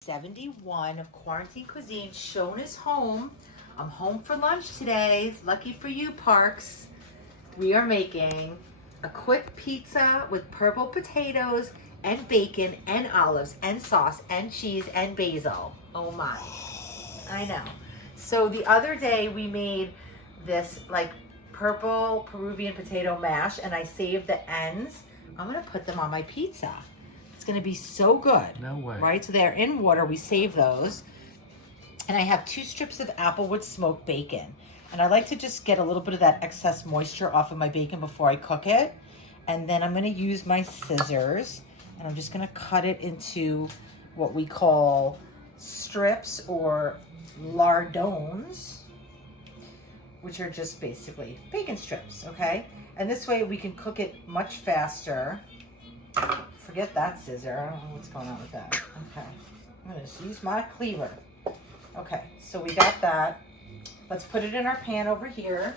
71 of Quarantine Cuisine. Schoen is home. I'm home for lunch today. Lucky for you, Parks. We are making a quick pizza with purple potatoes and bacon and olives and sauce and cheese and basil. Oh my. I know. So the other day we made this like purple Peruvian potato mash and I saved the ends. I'm gonna put them on my pizza. It's gonna be so good. No way. Right? So they're in water, we save those. And I have 2 strips of applewood smoked bacon. And I like to just get a little bit of that excess moisture off of my bacon before I cook it. And then I'm gonna use my scissors and I'm just gonna cut it into what we call strips or lardons, which are just basically bacon strips, okay? And this way we can cook it much faster. Forget that scissor, I don't know what's going on with that. Okay, I'm gonna just use my cleaver. Okay, so we got that. Let's put it in our pan over here.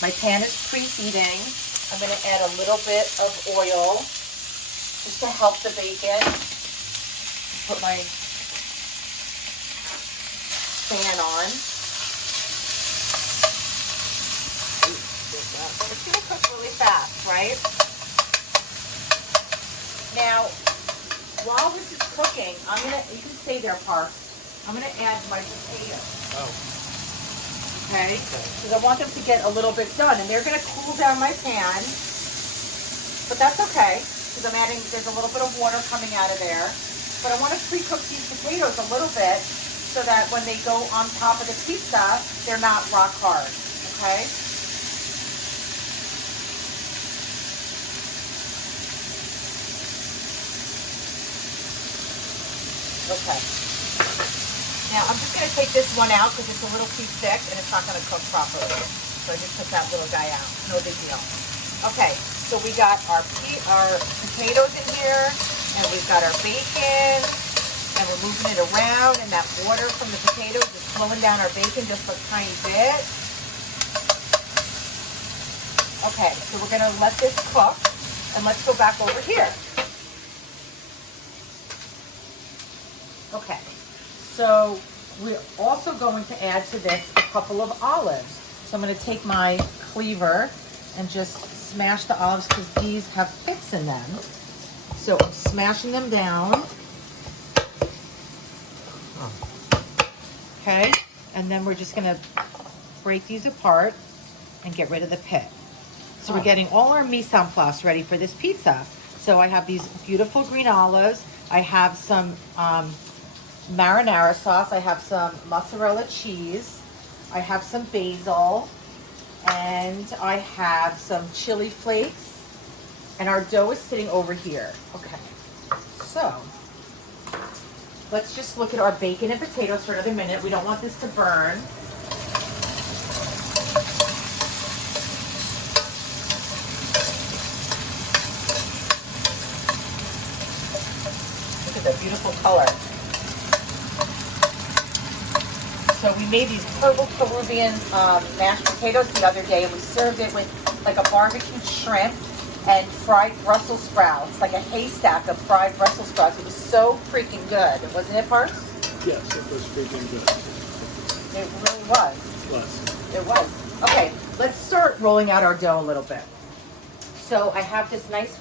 My pan is preheating. I'm gonna add a little bit of oil just to help the bacon. Put my pan on. It's gonna cook really fast, right? Now, while this is cooking, you can stay there, Parks. I'm gonna add my potatoes. Oh. Okay? Because I want them to get a little bit done, and they're gonna cool down my pan. But that's okay, because there's a little bit of water coming out of there. But I want to pre-cook these potatoes a little bit so that when they go on top of the pizza, they're not rock hard, okay? Okay. Now I'm just going to take this one out because it's a little too thick and it's not going to cook properly. So I just took that little guy out. No big deal. Okay, so we got our potatoes in here, and we've got our bacon, and we're moving it around, and that water from the potatoes is slowing down our bacon just a tiny bit. Okay, so we're going to let this cook, and let's go back over here. Okay, so we're also going to add to this a couple of olives. So I'm going to take my cleaver and just smash the olives because these have pits in them. So I'm smashing them down. Okay, and then we're just going to break these apart and get rid of the pit. So we're getting all our mise en place ready for this pizza. So I have these beautiful green olives. I have some marinara sauce. I have some mozzarella cheese. I have some basil. And I have some chili flakes. And our dough is sitting over here. Okay. So let's just look at our bacon and potatoes for another minute. We don't want this to burn. Look at the beautiful color. So we made these purple Peruvian mashed potatoes the other day, and we served it with like a barbecued shrimp and fried Brussels sprouts, like a haystack of fried Brussels sprouts. It was so freaking good, wasn't it, Parks? Yes, it was freaking good. It really was. It was. It was. Okay, let's start rolling out our dough a little bit. So I have this nice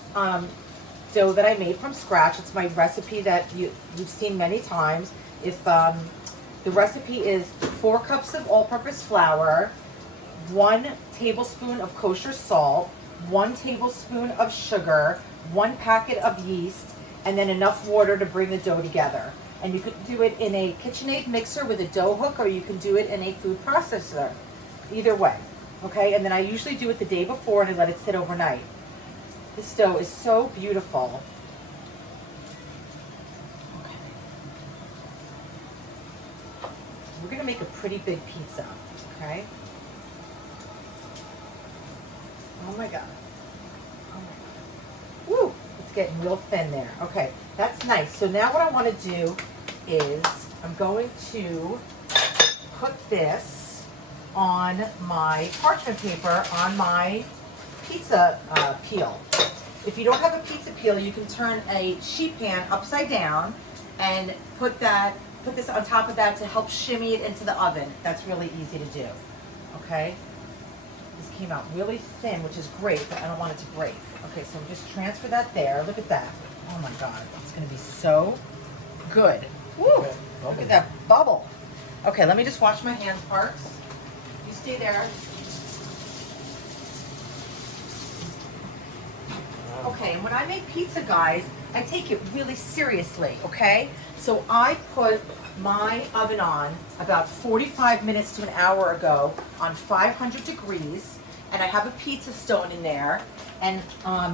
dough that I made from scratch. It's my recipe that you've seen many times. If the recipe is 4 cups of all-purpose flour, 1 tablespoon of kosher salt, 1 tablespoon of sugar, 1 packet of yeast, and then enough water to bring the dough together. And you could do it in a KitchenAid mixer with a dough hook, or you can do it in a food processor. Either way, okay? And then I usually do it the day before and I let it sit overnight. This dough is so beautiful. Okay. We're gonna make a pretty big pizza, okay? Oh my God. Oh my God. Woo! It's getting real thin there. Okay, that's nice. So now what I want to do is I'm going to put this on my parchment paper on my pizza peel. if you don't have a pizza peeler, you can turn a sheet pan upside down and put this on top of that to help shimmy it into the oven. That's really easy to do. Okay? This came out really thin, which is great, but I don't want it to break. Okay, so just transfer that there. Look at that. Oh my God, it's gonna be so good. Woo! Okay. Look at that bubble. Okay, let me just wash my hands, Parks. You stay there. Okay, and when I make pizza, guys, I take it really seriously, okay? So I put my oven on about 45 minutes to an hour ago on 500 degrees, and I have a pizza stone in there, and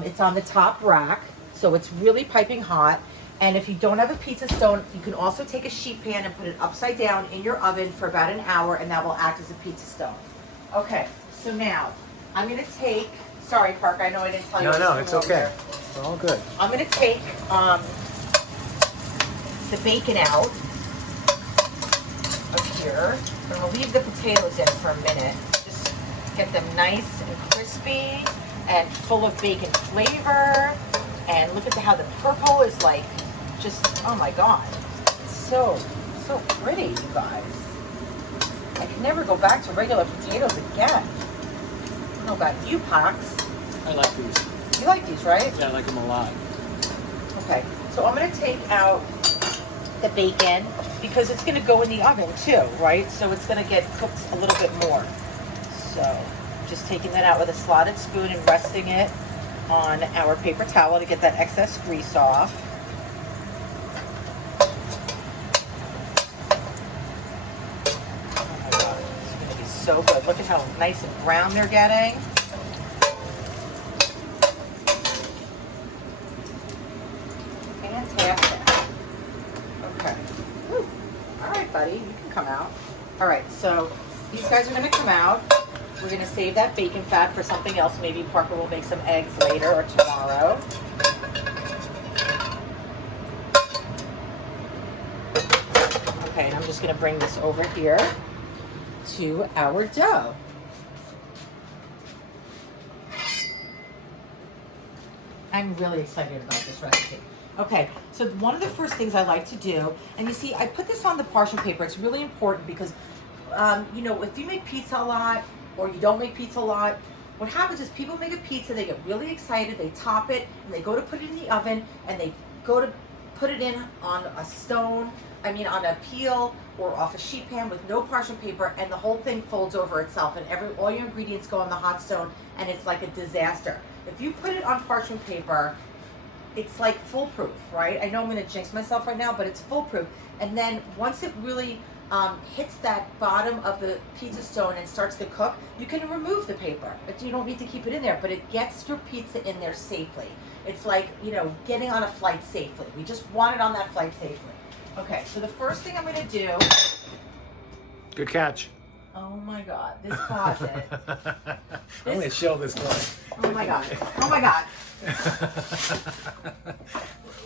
it's on the top rack, so it's really piping hot. And if you don't have a pizza stone, you can also take a sheet pan and put it upside down in your oven for about an hour, and that will act as a pizza stone. Okay, so now I'm gonna take, sorry Parker, I know I didn't tell you. No, it's okay. We're all good. I'm gonna take the bacon out of here. I'm gonna leave the potatoes in for a minute. Just get them nice and crispy and full of bacon flavor. And look at how the purple is like, just, oh my God. It's so pretty, you guys. I can never go back to regular potatoes again. I don't know about you, Pox. I like these. You like these, right? Yeah, I like them a lot. Okay, so I'm gonna take out the bacon because it's gonna go in the oven too, right? So it's gonna get cooked a little bit more. So just taking that out with a slotted spoon and resting it on our paper towel to get that excess grease off. Oh my God, it's gonna be so good. Look at how nice and brown they're getting. Fantastic. Okay. Woo. All right, buddy, you can come out. All right, so these guys are gonna come out. We're gonna save that bacon fat for something else. Maybe Parker will make some eggs later or tomorrow. Okay, and I'm just gonna bring this over here to our dough. I'm really excited about this recipe. Okay, so one of the first things I like to do, and you see, I put this on the parchment paper. It's really important because, you know, if you make pizza a lot or you don't make pizza a lot, what happens is people make a pizza, they get really excited, they top it, and they go to put it in the oven, and they go to put it in on a stone, on a peel or off a sheet pan with no parchment paper, and the whole thing folds over itself, and all your ingredients go on the hot stone, and it's like a disaster. If you put it on parchment paper, it's like foolproof, right? I know I'm gonna jinx myself right now, but it's foolproof. And then once it really hits that bottom of the pizza stone and starts to cook, you can remove the paper. But you don't need to keep it in there, but it gets your pizza in there safely. It's like, you know, getting on a flight safely. We just want it on that flight safely. Okay, so the first thing I'm gonna do. Good catch. Oh my God, this closet. I'm gonna show this one. Oh my God, oh my God.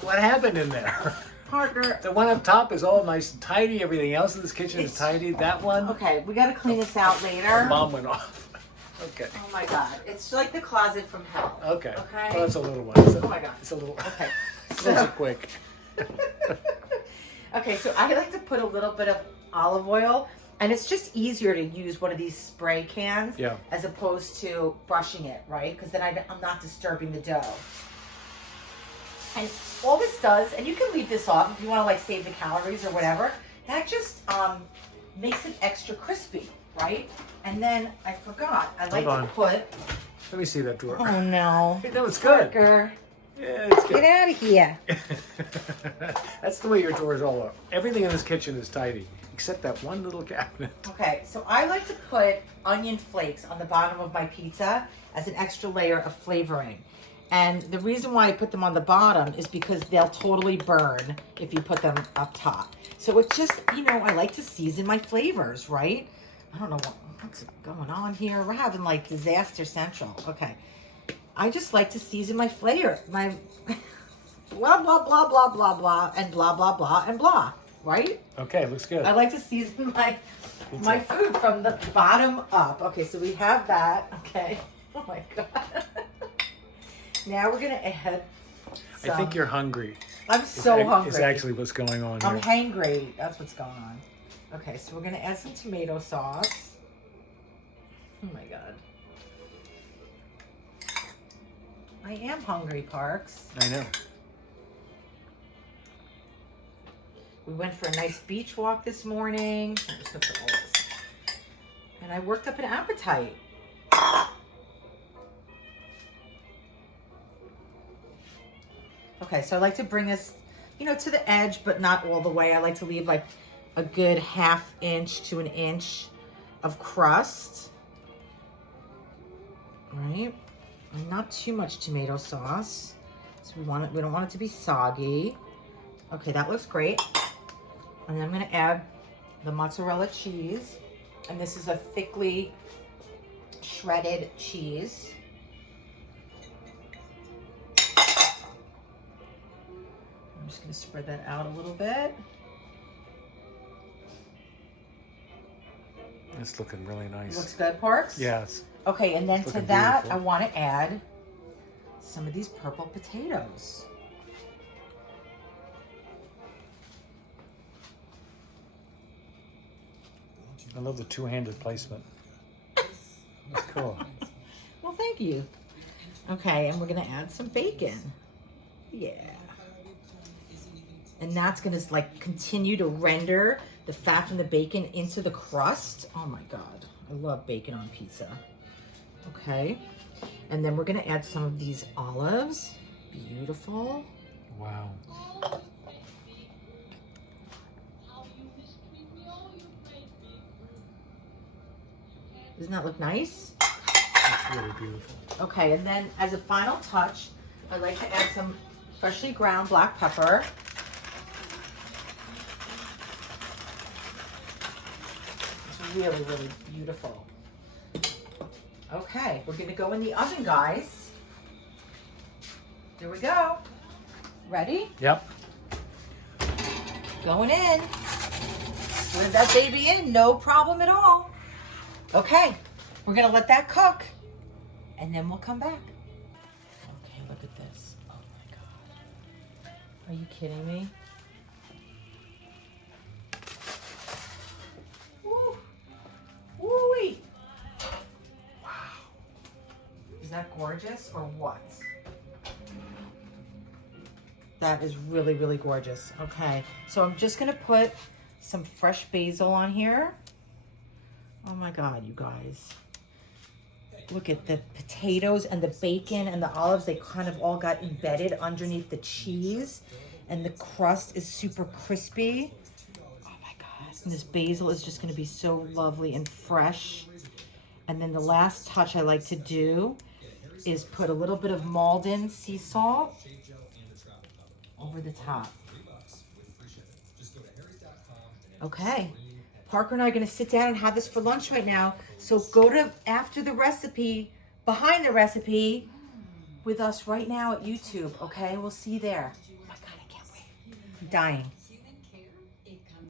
What happened in there? Partner. The one up top is all nice and tidy. Everything else in this kitchen is tidy. That one, Okay, we gotta clean this out later. bomb went off. Okay. Oh my God, it's like the closet from hell. Okay. Okay. Well, it's a little one. Oh my God. It's a little. Okay. It's a quick. Okay, so I like to put a little bit of olive oil, and it's just easier to use one of these spray cans as opposed to brushing it, right? Because then I'm not disturbing the dough. And all this does, and you can leave this off if you want to like save the calories or whatever, that just makes it extra crispy, right? And then I forgot, I like to put. Let me see that drawer. Oh no. No, it's good. Parker. Yeah, it's good. Get out of here. That's the way your drawers all are. Everything in this kitchen is tidy, except that one little cabinet. Okay, so I like to put onion flakes on the bottom of my pizza as an extra layer of flavoring. And the reason why I put them on the bottom is because they'll totally burn if you put them up top. So it's just, you know, I like to season my flavors, right? I don't know what's going on here. We're having like disaster central. Okay. I just like to season my flavor, my blah, blah, blah, blah, blah, blah, and blah, blah, blah, and blah, right? Okay, looks good. I like to season my food from the bottom up. Okay, so we have that. Okay. Oh my God. Now we're gonna add some. I think you're hungry. I'm so hungry. Is actually what's going on here. I'm hangry. That's what's going on. Okay, so we're gonna add some tomato sauce. Oh my God. I am hungry, Parks. I know. We went for a nice beach walk this morning. I'm just gonna put all this. And I worked up an appetite. Okay, so I like to bring this, you know, to the edge, but not all the way. I like to leave like a good 1/2 inch to 1 inch of crust. All right, and not too much tomato sauce. So we don't want it to be soggy. Okay, that looks great. And then I'm gonna add the mozzarella cheese. And this is a thickly shredded cheese. I'm just gonna spread that out a little bit. It's looking really nice. Looks good, Parks? Yes. Okay, and then It's to looking that, beautiful. I wanna add some of these purple potatoes. I love the two-handed placement. That's cool. Well, thank you. Okay, and we're gonna add some bacon. Yeah. And that's gonna like continue to render the fat from the bacon into the crust. Oh my God, I love bacon on pizza. Okay, and then we're gonna add some of these olives. Beautiful. Wow. Doesn't that look nice? That's really beautiful. Okay, and then as a final touch, I like to add some freshly ground black pepper. It's really, really beautiful. Okay, we're gonna go in the oven, guys. Here we go. Ready? Yep. Going in. Slid that baby in, no problem at all. Okay, we're gonna let that cook and then we'll come back. Okay, look at this. Oh my God. Are you kidding me? Woo! Woo-wee! Wow. Is that gorgeous or what? That is really, really gorgeous. Okay, so I'm just gonna put some fresh basil on here. Oh my God, you guys. Look at the potatoes and the bacon and the olives. They kind of all got embedded underneath the cheese. And the crust is super crispy. Oh my God. And this basil is just gonna be so lovely and fresh. And then the last touch I like to do is put a little bit of Maldon sea salt over the top. Okay. Parker and I are going to sit down and have this for lunch right now. So go to after the recipe, behind the recipe with us right now at YouTube, okay? We'll see you there. Oh my God, I can't wait. I'm dying.